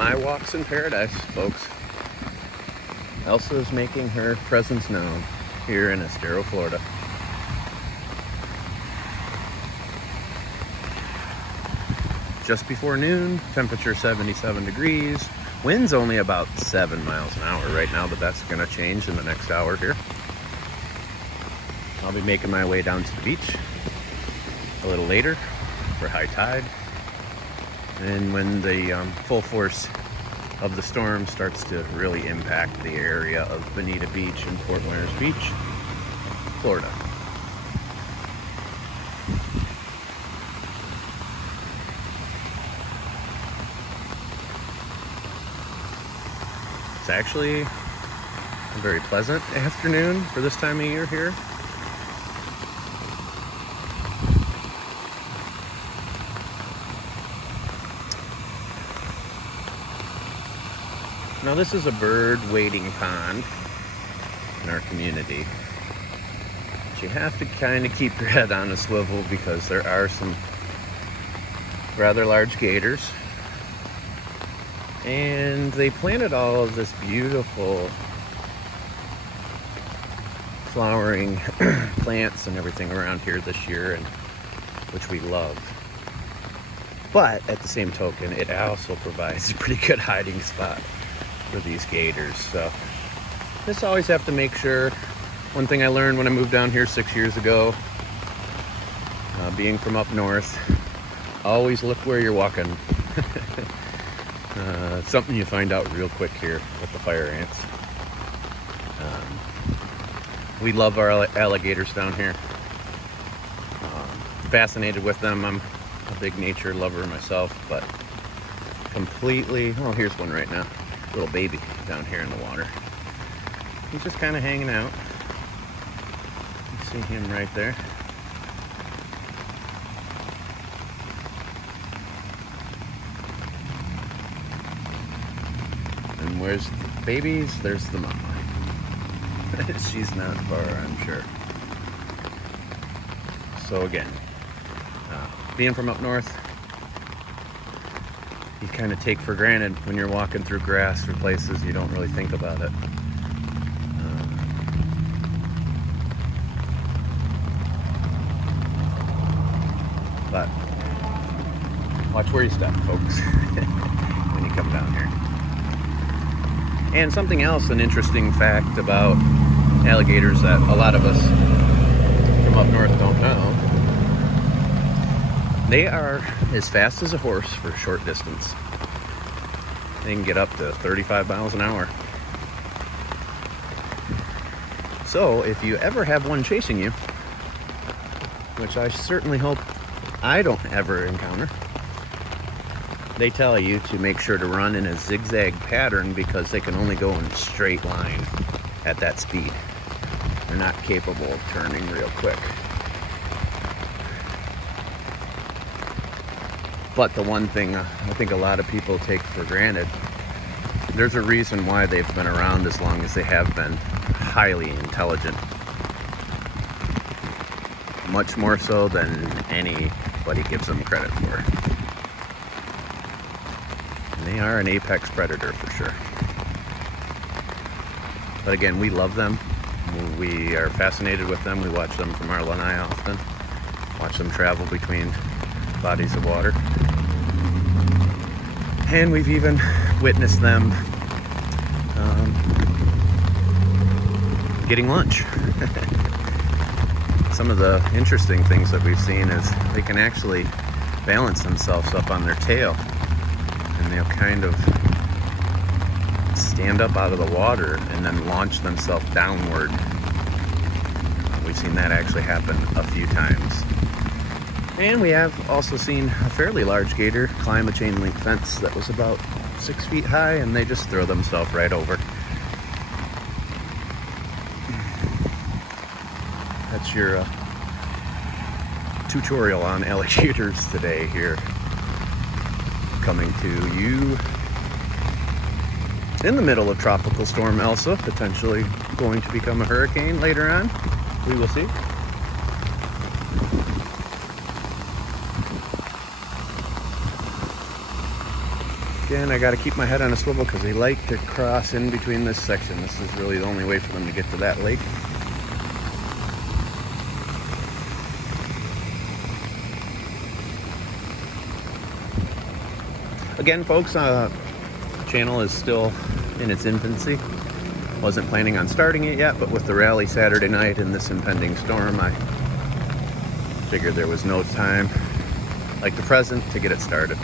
My walks in paradise, folks. Elsa is making her presence known here in Estero, Florida. Just before noon, temperature 77 degrees. Wind's only about 7 miles an hour right now, but that's gonna change in the next hour here. I'll be making my way down to the beach a little later for high tide. And when the full force of the storm starts to really impact the area of Bonita Beach and Fort Myers Beach, Florida. It's actually a very pleasant afternoon for this time of year here. Now this is a bird wading pond in our community. But you have to kind of keep your head on a swivel because there are some rather large gators. And they planted all of this beautiful flowering plants and everything around here this year, and which we love. But at the same token, it also provides a pretty good hiding spot for these gators. So just always have to make sure. One thing I learned when I moved down here 6 years ago, being from up north, always look where you're walking. It's something you find out real quick here with the fire ants. We love our alligators down here. Fascinated with them. I'm a big nature lover myself, but completely, oh, here's one right now. Little baby down here in the water. He's just kind of hanging out. You see him right there. And where's the babies? There's the mama. She's not far, I'm sure. So again, being from up north, you kind of take for granted when you're walking through grass or places, you don't really think about it. But watch where you step, folks, when you come down here. And something else, an interesting fact about alligators that a lot of us from up north don't know. They are as fast as a horse for a short distance. They can get up to 35 miles an hour. So if you ever have one chasing you, which I certainly hope I don't ever encounter, they tell you to make sure to run in a zigzag pattern because they can only go in a straight line at that speed. They're not capable of turning real quick. But the one thing I think a lot of people take for granted, there's a reason why they've been around as long as they have been. Highly intelligent. Much more so than anybody gives them credit for. And they are an apex predator for sure. But again, we love them. We are fascinated with them. We watch them from our lanai often. Watch them travel between bodies of water. And we've even witnessed them getting lunch. Some of the interesting things that we've seen is they can actually balance themselves up on their tail, and they'll kind of stand up out of the water and then launch themselves downward. We've seen that actually happen a few times. And we have also seen a fairly large gator climb a chain link fence that was about 6 feet high, and they just throw themselves right over. That's your tutorial on alligators today here. Coming to you in the middle of Tropical Storm Elsa, potentially going to become a hurricane later on. We will see. Again, I got to keep my head on a swivel because they like to cross in between this section. This is really the only way for them to get to that lake. Again, folks, the channel is still in its infancy. Wasn't planning on starting it yet, but with the rally Saturday night and this impending storm, I figured there was no time like the present to get it started.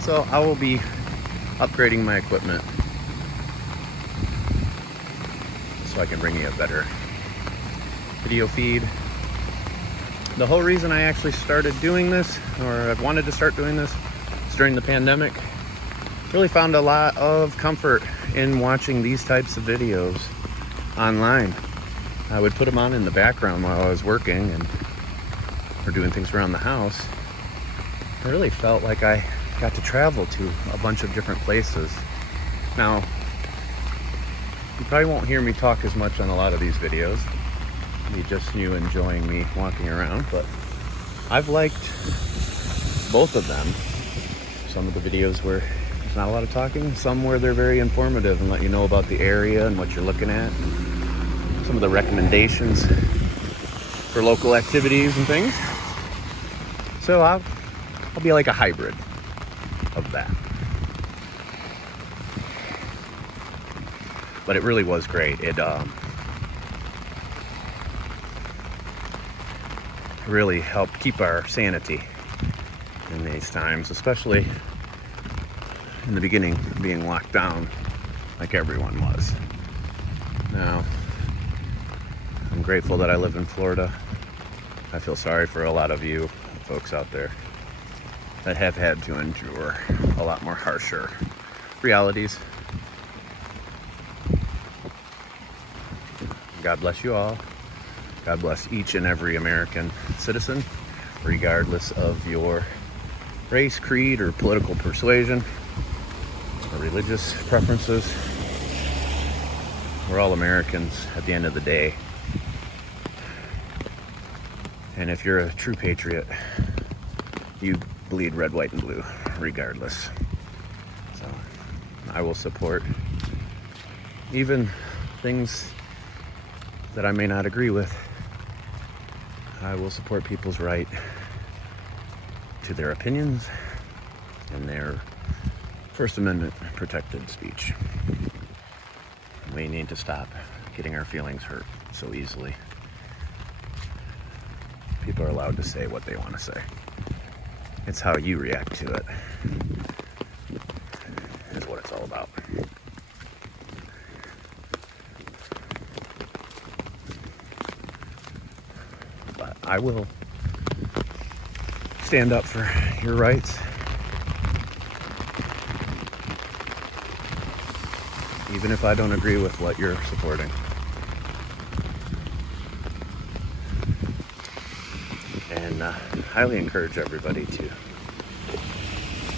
So I will be upgrading my equipment so I can bring you a better video feed. The whole reason I actually started doing this, or I've wanted to start doing this, is during the pandemic. Really found a lot of comfort in watching these types of videos online. I would put them on in the background while I was working and or doing things around the house. I really felt like I got to travel to a bunch of different places. Now, you probably won't hear me talk as much on a lot of these videos. You just you enjoying me walking around, but I've liked both of them. Some of the videos where there's not a lot of talking, some where they're very informative and let you know about the area and what you're looking at. Some of the recommendations for local activities and things. So I'll be like a hybrid of that. But it really was great. It really helped keep our sanity in these times, especially in the beginning, being locked down like everyone was. Now, I'm grateful that I live in Florida. I feel sorry for a lot of you folks out there that have had to endure a lot more harsher realities. God bless you all. God bless each and every American citizen, regardless of your race, creed, or political persuasion, or religious preferences. We're all Americans at the end of the day. And if you're a true patriot, you bleed red, white, and blue, regardless. So I will support even things that I may not agree with. I will support people's right to their opinions and their First Amendment protected speech. We need to stop getting our feelings hurt so easily. People are allowed to say what they want to say. It's how you react to it is what it's all about. But I will stand up for your rights, even if I don't agree with what you're supporting. And highly encourage everybody to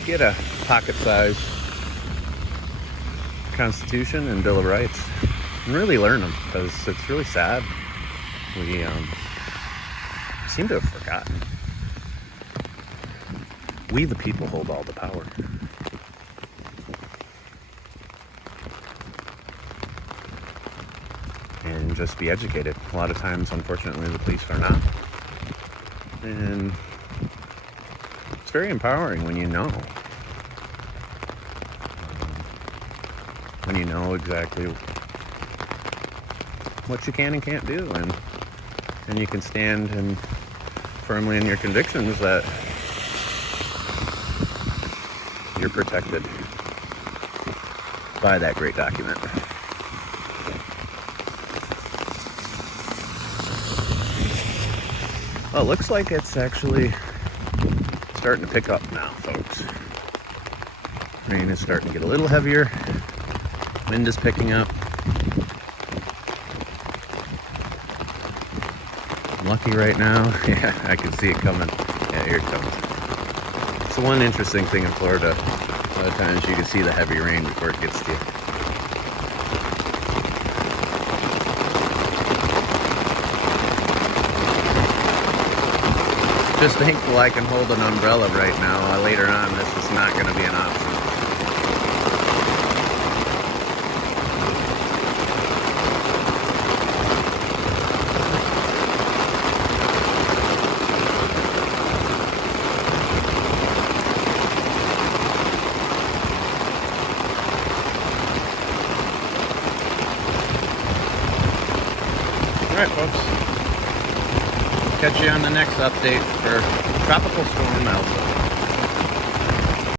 get a pocket-sized Constitution and Bill of Rights and really learn them, because it's really sad. We seem to have forgotten. We, the people, hold all the power. And just be educated. A lot of times, unfortunately, the police are not. And it's very empowering when you know. When you know exactly what you can and can't do. And you can stand and firmly in your convictions that you're protected by that great document. Well, it looks like it's actually starting to pick up now, folks. Rain is starting to get a little heavier. Wind is picking up. I'm lucky right now. Yeah, I can see it coming. Yeah, here it comes. It's the one interesting thing in Florida. A lot of times you can see the heavy rain before it gets to you. Just thankful I can hold an umbrella right now. Later on, this is not going to be an option. Alright, folks. Catch you on the next update for Tropical Storm Elsa.